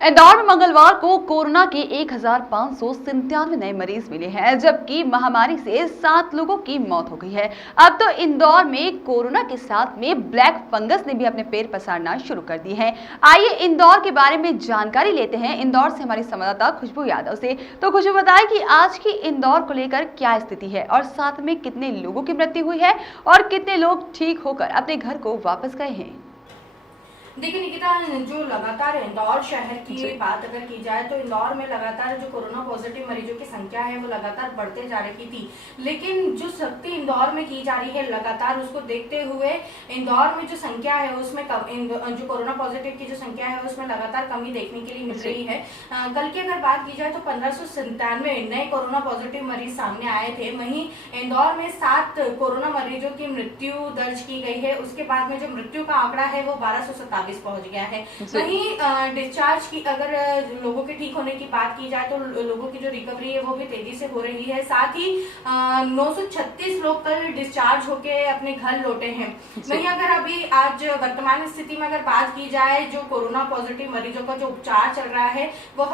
इंदौर में मंगलवार को कोरोना के 1597 नए मरीज मिले हैं, जबकि महामारी से 7 लोगों की मौत हो गई है। अब तो इंदौर में कोरोना के साथ में ब्लैक फंगस ने भी अपने पैर पसारना शुरू कर दिए हैं। आइए इंदौर के बारे में जानकारी लेते हैं इंदौर से हमारी संवाददाता खुशबू यादव से। तो खुशबू बताएं कि आज की इंदौर को लेकर क्या स्थिति है और साथ में कितने लोगों की मृत्यु हुई है और कितने लोग ठीक होकर अपने घर को वापस गए हैं। देखिए निकिता, जो लगातार इंदौर शहर की बात अगर की जाए तो इंदौर में लगातार जो कोरोना पॉजिटिव मरीजों की संख्या है वो लगातार बढ़ते जा रही थी, लेकिन जो सख्ती इंदौर में की जा रही है लगातार उसको देखते हुए इंदौर में जो संख्या है उसमें जो कोरोना पॉजिटिव की जो संख्या है उसमें लगातार कमी देखने के लिए मिल रही है। कल की अगर बात की जाए तो 1597 नए कोरोना पॉजिटिव मरीज सामने आए थे। वहीं इंदौर में 7 कोरोना मरीजों की मृत्यु दर्ज की गई है। उसके बाद में जो मृत्यु का आंकड़ा है वो 1227 पहुंच गया है। वहीं डिस्चार्ज की अगर लोगों के ठीक होने की बात की जाए तो लोगों की जो रिकवरी है वो भी तेजी से हो रही है। साथ ही 936 लोग कल डिस्चार्ज होके अपने घर लौटे हैं। वहीं अगर अभी आज वर्तमान स्थिति में अगर बात की जाए जो कोरोना पॉजिटिव मरीजों का जो उपचार चल रहा है वह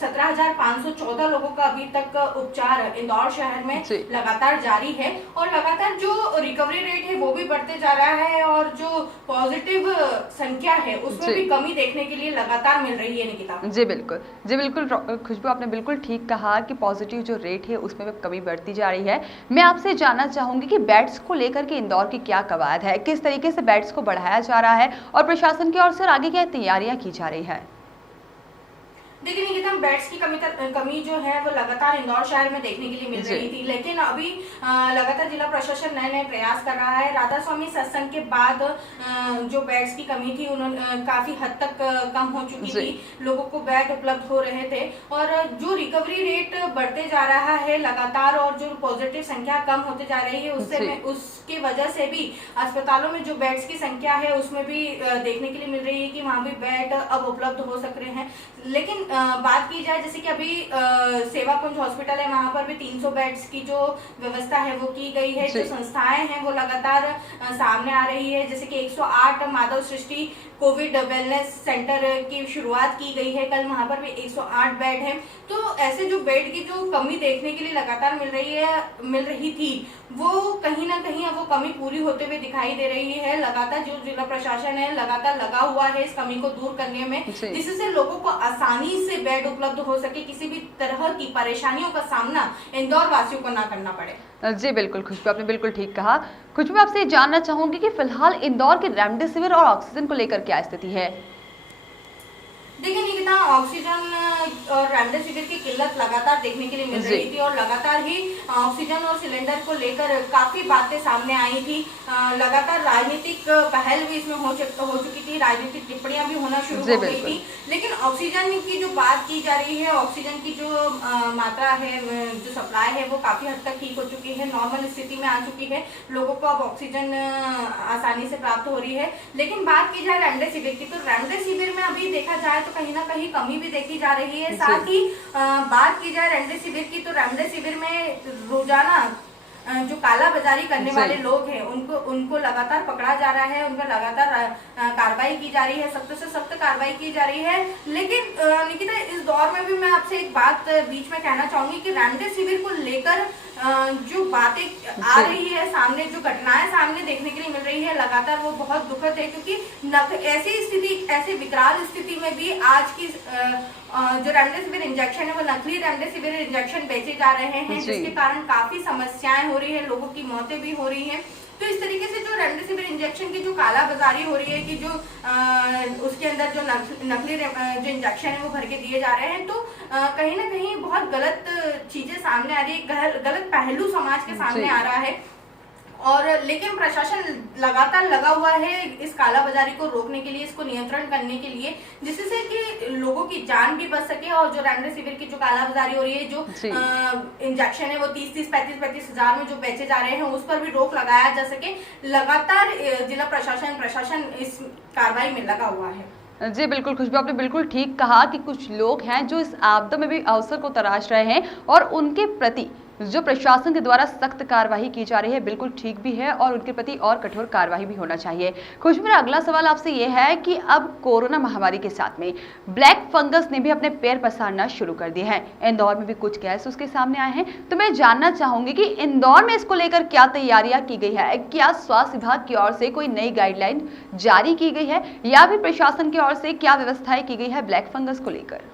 17,514 लोगों का अभी तक उपचार इंदौर शहर में लगातार जारी है और लगातार जो रिकवरी रेट है वो भी बढ़ते जा रहा है और जो पॉजिटिव संख्या है उसमें भी कमी देखने के लिए लगातार मिल रही है। निकिता जी बिल्कुल खुशबू, आपने बिल्कुल ठीक कहा कि पॉजिटिव जो रेट है उसमें भी कमी बढ़ती जा रही है। मैं आपसे जानना चाहूंगी कि बेड्स को लेकर के इंदौर की क्या कवायद है, किस तरीके से बेड्स को बढ़ाया जा रहा है और प्रशासन की ओर से आगे क्या तैयारियां की जा रही है। देखिए निकिता, बेड्स की कमी जो है वो लगातार इंदौर शहर में देखने के लिए मिल रही थी, लेकिन अभी लगातार जिला प्रशासन नए नए प्रयास कर रहा है। राधा स्वामी सत्संग के बाद जो बेड्स की कमी थी उन्होंने काफी हद तक कम हो चुकी थी, लोगों को बेड उपलब्ध हो रहे थे और जो रिकवरी रेट बढ़ते जा रहा है लगातार और जो पॉजिटिव संख्या कम होते जा रही है उसकी वजह से भी अस्पतालों में जो बेड्स की संख्या है उसमें भी देखने के लिए मिल रही है कि वहाँ भी बेड अब उपलब्ध हो सक रहे हैं। लेकिन बात की जाए जैसे कि अभी सेवा कुंज हॉस्पिटल है, वहां पर भी 300 बेड्स की जो व्यवस्था है वो की गई है। जो संस्थाएं हैं वो लगातार सामने आ रही है, जैसे कि 108 माधव सृष्टि कोविड वेलनेस सेंटर की शुरुआत की गई है, कल वहां पर भी 108 बेड है। तो ऐसे जो बेड की जो कमी देखने के लिए लगातार मिल रही थी वो कहीं ना कहीं अब वो कमी पूरी होते हुए दिखाई दे रही है। लगातार जो जिला प्रशासन है लगातार लगा हुआ है इस कमी को दूर करने में, जिससे लोगों को आसानी से बेड उपलब्ध हो सके, किसी भी तरह की परेशानियों का सामना इंदौर वासियों को ना करना पड़े। जी बिल्कुल खुशबू, आपने बिल्कुल ठीक कहा। खुशबू, आपसे जानना चाहूंगी कि फिलहाल इंदौर के रेमडेसिविर और ऑक्सीजन को लेकर क्या स्थिति है। देखिए निकिता, ऑक्सीजन और रेमडेसिविर की किल्लत लगातार देखने के लिए मिल रही थी और लगातार ही ऑक्सीजन और सिलेंडर को लेकर काफी बातें सामने आई थी। लगातार राजनीतिक पहल भी इसमें हो चुकी थी, राजनीतिक टिप्पणियां भी होना शुरू हो गई थी। लेकिन ऑक्सीजन की जो बात की जा रही है, ऑक्सीजन की जो मात्रा है, जो सप्लाई है वो काफी हद तक ठीक हो चुकी है, नॉर्मल स्थिति में आ चुकी है। लोगों को अब ऑक्सीजन आसानी से प्राप्त हो रही है। लेकिन बात की जाए रेमडेसिविर की तो रेमडेसिविर में अभी देखा जाए तो कहीं ना कहीं कमी भी देखी जा रही है। साथ ही बात की जाए रेमडेसिविर की तो रेमडेसिविर में रोजाना जो काला बाजारी करने वाले लोग हैं उनको लगातार पकड़ा जा रहा है, उनका लगातार कार्रवाई की जा रही है, सख्त से सख्त कार्रवाई की जा रही है। लेकिन निकिता, इस दौर में भी मैं आपसे एक बात बीच में कहना चाहूंगी कि रेमडेसिविर को लेकर जो बातें आ रही है सामने, जो घटनाएं सामने देखने के लिए मिल रही है लगातार वो बहुत दुखद है, क्योंकि ऐसी विकराल स्थिति में भी आज की जो रेमडेसिविर इंजेक्शन है वो नकली रेमडेसिविर इंजेक्शन बेचे जा रहे हैं, जिसके कारण काफी समस्याएं हो रही है, लोगों की मौतें भी हो रही हैं। तो इस तरीके से जो रेमडेसिविर इंजेक्शन की जो काला बाजारी हो रही है कि जो उसके अंदर जो नकली जो इंजेक्शन है वो भर के दिए जा रहे हैं, तो कहीं ना कहीं बहुत गलत चीजें सामने आ रही है, गलत पहलू समाज के सामने आ रहा है। और लेकिन प्रशासन लगातार लगा हुआ है इस कालाबाजारी को रोकने के लिए, इसको नियंत्रण करने के लिए, जिससे कि लोगों की जान भी बच सके और जो रेमडेसिविर की जो कालाबाजारी हो रही है, जो इंजेक्शन है वो 30-35 हजार में जो बेचे जा रहे हैं उस पर भी रोक लगाया जा सके। लगातार जिला प्रशासन इस कार्रवाई में लगा हुआ है। जी बिल्कुल खुशबू, आपने बिल्कुल ठीक कहा कि कुछ लोग हैं जो इस आपदा में भी अवसर को तलाश रहे हैं और उनके प्रति जो प्रशासन के द्वारा सख्त कार्रवाई की जा रही है बिल्कुल ठीक भी है और उनके प्रति और कठोर कार्रवाई भी होना चाहिए। खुशबू, मेरा अगला सवाल आपसे ये है कि अब कोरोना महामारी के साथ में ब्लैक फंगस ने भी अपने पैर पसारना शुरू कर दिए हैं। इंदौर में भी कुछ केस उसके सामने आए हैं, तो मैं जानना चाहूंगी कि इंदौर में इसको लेकर क्या तैयारियां की गई है? क्या स्वास्थ्य विभाग की ओर से कोई नई गाइडलाइन जारी की गई है या फिर प्रशासन की ओर से क्या व्यवस्थाएं की गई है ब्लैक फंगस को लेकर?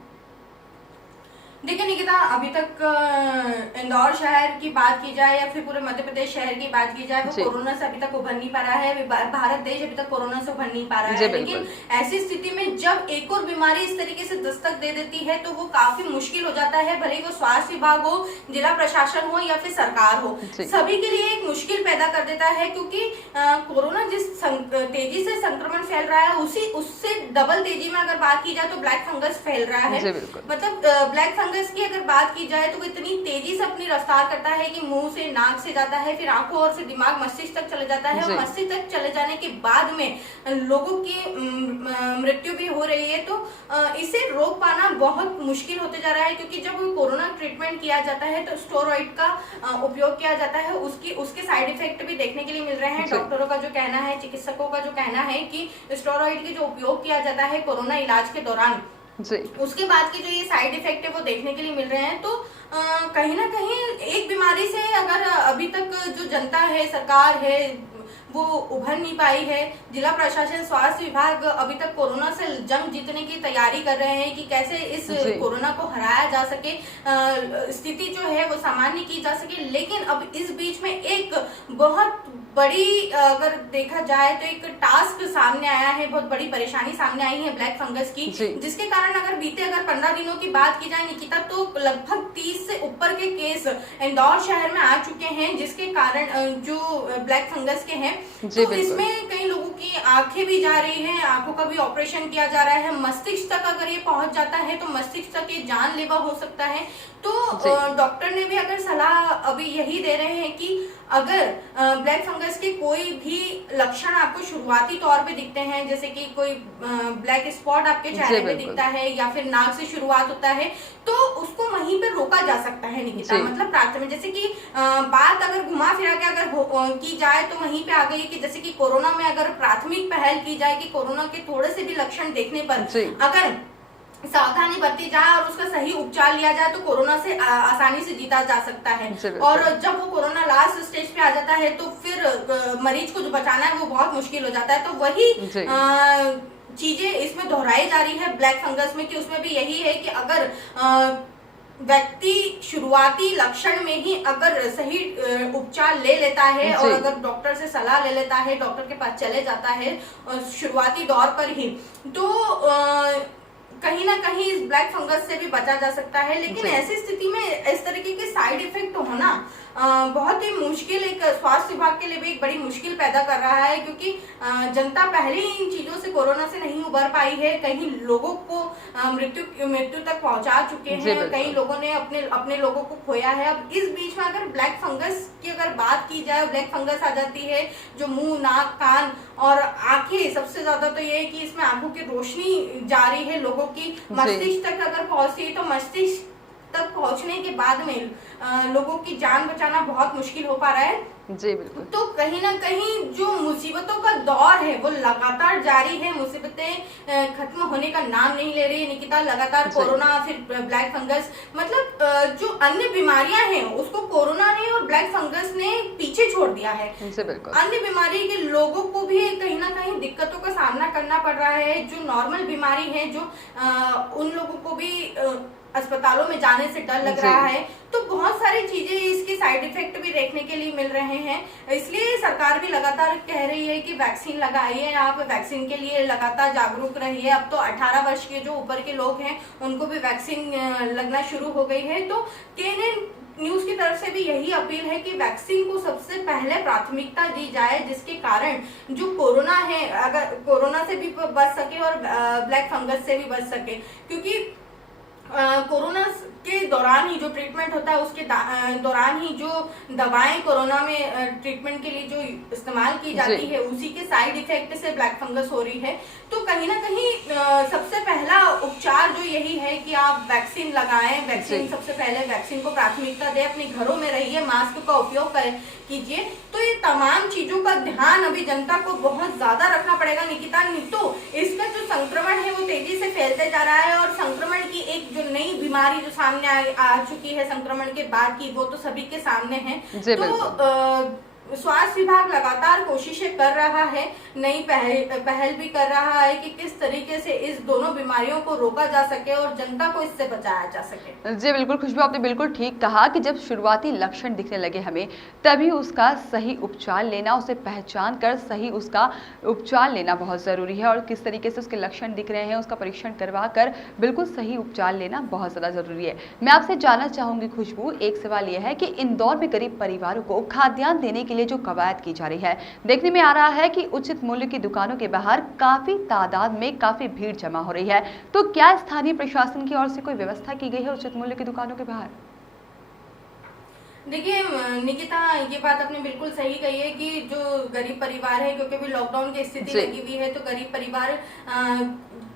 देखिए निकिता, अभी तक इंदौर शहर की बात की जाए या फिर पूरे मध्य प्रदेश शहर की बात की जाए, वो कोरोना से अभी तक उभर नहीं पा रहा है। भारत देश अभी तक कोरोना से उभर नहीं पा रहा है। लेकिन ऐसी स्थिति में जब एक और बीमारी इस तरीके से दस्तक दे देती है तो वो काफी मुश्किल हो जाता है। भले वो स्वास्थ्य विभाग हो, जिला प्रशासन हो या फिर सरकार हो, सभी के लिए एक मुश्किल पैदा कर देता है। क्योंकि कोरोना जिस तेजी से संक्रमण फैल रहा है उससे डबल तेजी में अगर बात की जाए तो ब्लैक फंगस फैल रहा है। मतलब ब्लैक फंगस की अगर बात की जाए तो वो इतनी तेजी से अपनी रफ्तार करता है कि मुंह से, नाक से जाता है, फिर आंखों और से दिमाग, मस्तिष्क तक चले जाता है। और मस्तिष्क तक चले जाने के बाद में लोगों की मृत्यु भी हो रही है। तो इसे रोक पाना बहुत मुश्किल होते जा रहा है। क्योंकि जब कोरोना ट्रीटमेंट किया जाता है तो स्टेरॉइड का उपयोग किया जाता है, उसके साइड इफेक्ट भी देखने के लिए मिल रहे हैं। डॉक्टरों का जो कहना है, चिकित्सकों का जो कहना है कि स्टेरॉइड की जो उपयोग किया जाता है कोरोना इलाज के दौरान, उसके बाद के जो ये साइड इफेक्ट है वो देखने के लिए मिल रहे हैं। तो कहीं ना कहीं एक बीमारी से अगर अभी तक जो जनता है, सरकार है, वो उभर नहीं पाई है। जिला प्रशासन, स्वास्थ्य विभाग अभी तक कोरोना से जंग जीतने की तैयारी कर रहे हैं कि कैसे इस कोरोना को हराया जा सके, स्थिति जो है वो सामान्य की जा सके। लेकिन अब इस बीच में एक बहुत बड़ी, अगर देखा जाए तो एक टास्क सामने आया है, बहुत बड़ी परेशानी सामने आई है ब्लैक फंगस की, जिसके कारण अगर 15 दिनों की बात की जाए निकिता, तो लगभग 30 से ऊपर के केस इंदौर शहर में आ चुके हैं, जिसके कारण जो ब्लैक फंगस के हैं, तो इसमें कई लोगों की आंखें भी जा रही हैं, आंखों का भी ऑपरेशन किया जा रहा है। मस्तिष्क तक अगर ये पहुंच जाता है तो मस्तिष्क तक ये जानलेवा हो सकता है। तो डॉक्टर ने भी अगर सलाह अभी यही दे रहे हैं कि अगर ब्लैक फंगस के कोई भी लक्षण आपको शुरुआती तौर पे दिखते हैं, जैसे कि कोई ब्लैक स्पॉट आपके चेहरे पे दिखता है या फिर नाक से शुरुआत होता है, तो उसको वहीं पे रोका जा सकता है निकिता। मतलब प्राथमिक, जैसे कि बात अगर घुमा फिरा के अगर की जाए तो वहीं पे आ गई कि जैसे कि कोरोना में अगर प्राथमिक पहल की जाए कि कोरोना के थोड़े से भी लक्षण देखने पर अगर सावधानी बरती जाए और उसका सही उपचार लिया जाए तो कोरोना से आसानी से जीता जा सकता है। और जब वो कोरोना लास्ट स्टेज पे आ जाता है तो फिर मरीज को जो बचाना है वो बहुत मुश्किल हो जाता है। तो वही चीजें इसमें दोहराई जा रही है ब्लैक फंगस में, कि उसमें भी यही है कि अगर व्यक्ति शुरुआती लक्षण में ही अगर सही उपचार ले लेता है और अगर डॉक्टर से सलाह ले लेता है, डॉक्टर के पास चले जाता है शुरुआती दौर पर ही, तो कहीं ना कहीं इस ब्लैक फंगस से भी बचा जा सकता है। लेकिन ऐसी स्थिति में इस तरीके के साइड इफेक्ट होना बहुत ही मुश्किल, एक स्वास्थ्य विभाग के लिए भी एक बड़ी मुश्किल पैदा कर रहा है। क्योंकि जनता पहले ही इन चीजों से, कोरोना से नहीं उबर पाई है, कहीं लोगों को मृत्यु तक पहुंचा चुके हैं, कई लोगों ने अपने लोगों को खोया है। अब इस बीच में अगर ब्लैक फंगस की अगर बात की जाए, ब्लैक फंगस आ जाती है जो मुंह, नाक, कान और आंखें, सबसे ज्यादा तो ये है कि इसमें आंखों की रोशनी जा रही है लोगों की, मस्तिष्क तक अगर पहुंचती है तो मस्तिष्क तक पहुंचने के बाद में लोगों की जान बचाना बहुत मुश्किल हो पा रहा है। जी बिल्कुल। तो कहीं ना कहीं जो मुसीबतों का दौर है वो लगातार जारी है, मुसीबतें खत्म होने का नाम नहीं ले रही है निकिता। लगातार कोरोना, फिर ब्लैक फंगस, मतलब जो अन्य बीमारियां हैं उसको कोरोना ने और ब्लैक फंगस ने पीछे छोड़ दिया है। अन्य बीमारी के लोगों को भी कहीं ना कहीं दिक्कतों का सामना करना पड़ रहा है। जो नॉर्मल बीमारी है, जो उन लोगों को भी अस्पतालों में जाने से डर लग रहा है। तो बहुत सारी चीजें, इसके साइड इफेक्ट भी देखने के लिए मिल रहे हैं। इसलिए सरकार भी लगातार कह रही है कि वैक्सीन लगाइए, आप वैक्सीन के लिए लगातार जागरूक रहिए। अब तो 18 वर्ष के जो ऊपर के लोग हैं उनको भी वैक्सीन लगना शुरू हो गई है। तो केएनएन न्यूज की तरफ से भी यही अपील है कि वैक्सीन को सबसे पहले प्राथमिकता दी जाए, जिसके कारण जो कोरोना है, अगर कोरोना से भी बच सके और ब्लैक फंगस से भी बच सके। क्योंकि कोरोना के दौरान ही जो ट्रीटमेंट होता है उसके दौरान ही जो दवाएं कोरोना में ट्रीटमेंट के लिए जो इस्तेमाल की जाती है उसी के साइड इफेक्ट से ब्लैक फंगस हो रही है। तो कहीं ना कहीं सबसे पहला उपचार जो यही है कि आप वैक्सीन लगाएं। वैक्सीन सबसे पहले वैक्सीन को प्राथमिकता दें, अपने घरों में रहिए, मास्क का उपयोग कीजिए। तो ये तमाम चीजों का ध्यान अभी जनता को बहुत ज्यादा रखना पड़ेगा निकिता, नहीं तो इसका जो संक्रमण है वो तेजी से फैलते जा रहा है और संक्रमण की एक जो नई बीमारी जो सामने आ चुकी है संक्रमण के बाद की, वो तो सभी के सामने है। तो स्वास्थ्य विभाग लगातार कोशिशें कर रहा है, नई पहल भी कर रहा है कि किस तरीके से इस दोनों बीमारियों को रोका जा सके और जनता को इससे बचाया जा सके। जी बिल्कुल खुशबू, आपने बिल्कुल ठीक कहा कि जब शुरुआती लक्षण दिखने लगे हमें, तभी उसका सही उपचार लेना, उसे पहचान कर सही उसका उपचार लेना बहुत ज़रूरी है। और किस तरीके से उसके लक्षण दिख रहे हैं उसका परीक्षण करवा कर बिल्कुल सही उपचार लेना बहुत ज़्यादा ज़रूरी है। मैं आपसे जानना चाहूँगी खुशबू, एक सवाल यह है कि इंदौर में गरीब परिवारों को खाद्यान्न देने के लिए जो कवायद की जा रही है, देखने में आ रहा है कि उचित मूल्य की दुकानों के बाहर काफी तादाद में काफी भीड़ जमा हो रही है। तो क्या स्थानीय प्रशासन की ओर से कोई व्यवस्था की गई है उचित मूल्य की दुकानों के बाहर? देखिए निकिता, ये बात आपने बिल्कुल सही कही है कि जो गरीब परिवार है, क्योंकि अभी लॉकडाउन की स्थिति लगी हुई है, तो गरीब परिवार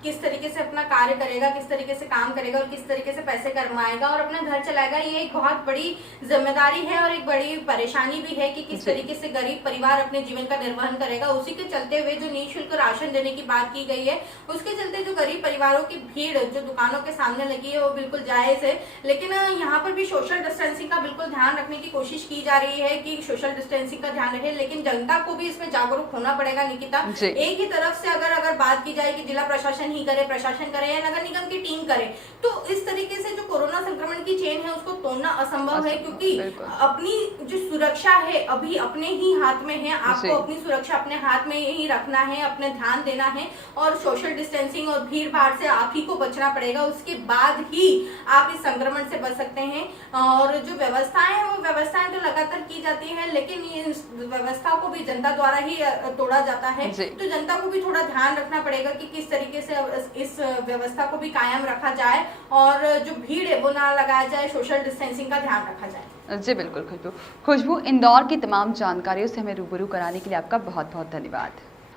किस तरीके से अपना कार्य करेगा, किस तरीके से काम करेगा और किस तरीके से पैसे कमाएगा और अपना घर चलाएगा, ये एक बहुत बड़ी जिम्मेदारी है और एक बड़ी परेशानी भी है कि किस तरीके से गरीब परिवार अपने जीवन का निर्वहन करेगा। उसी के चलते हुए जो निःशुल्क राशन देने की बात की गई है, उसके चलते जो गरीब परिवारों की भीड़ जो दुकानों के सामने लगी है वो बिल्कुल जायज है। लेकिन यहाँ पर भी सोशल डिस्टेंसिंग का बिल्कुल ध्यान रखने की कोशिश की जा रही है कि सोशल डिस्टेंसिंग का ध्यान रहे, लेकिन जनता को भी इसमें जागरूक होना पड़ेगा निकिता। एक ही तरफ से अगर बात की जाए कि जिला प्रशासन ही करे, प्रशासन करे या नगर निगम की टीम करे, तो इस तरीके से जो कोरोना संक्रमण की चेन है उसको तोड़ना असंभव है, क्योंकि अपनी जो सुरक्षा है अभी अपने ही हाथ में है। आपको अपनी सुरक्षा अपने हाथ में ही रखना है, अपने ध्यान देना है और सोशल डिस्टेंसिंग और भीड़ भाड़ से आप ही को बचना पड़ेगा। उसके बाद ही आप इस संक्रमण से बच सकते हैं। और जो व्यवस्थाएं हैं वो व्यवस्थाएं तो लगातार की जाती है, लेकिन इस व्यवस्था को भी जनता द्वारा ही तोड़ा जाता है। तो जनता को भी थोड़ा ध्यान रखना पड़ेगा कि किस तरीके से इस व्यवस्था को भी कायम रखा जाए और जो भीड़ है वो ना लगाया जाए, सोशल डिस्टेंसिंग का ध्यान रखा जाए। जी बिल्कुल खुशबू, इंदौर की तमाम जानकारियों से हमें रूबरू कराने के लिए आपका बहुत बहुत धन्यवाद।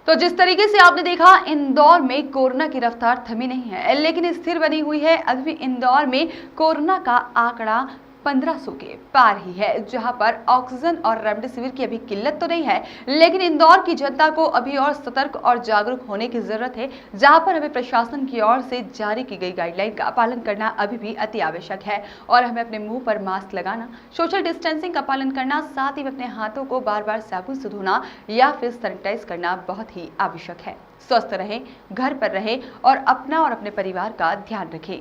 तो जिस तरीके से आपने देखा, इंदौर में कोरोना की रफ्तार थमी नहीं है लेकिन स्थिर बनी हुई है। अभी भी इंदौर में कोरोना का आंकड़ा 1500 के पार ही है, जहां पर ऑक्सीजन और रेमडेसिविर की अभी किल्लत तो नहीं है, लेकिन इंदौर की जनता को अभी और सतर्क और जागरूक होने की जरूरत है, जहां पर हमें प्रशासन की ओर से जारी की गई गाइडलाइन का पालन करना अभी भी अति आवश्यक है और हमें अपने मुंह पर मास्क लगाना, सोशल डिस्टेंसिंग का पालन करना, साथ ही अपने हाथों को बार बार साबुन से धोना या फिर सैनिटाइज करना बहुत ही आवश्यक है। स्वस्थ रहें, घर पर रहें और अपना और अपने परिवार का ध्यान रखें।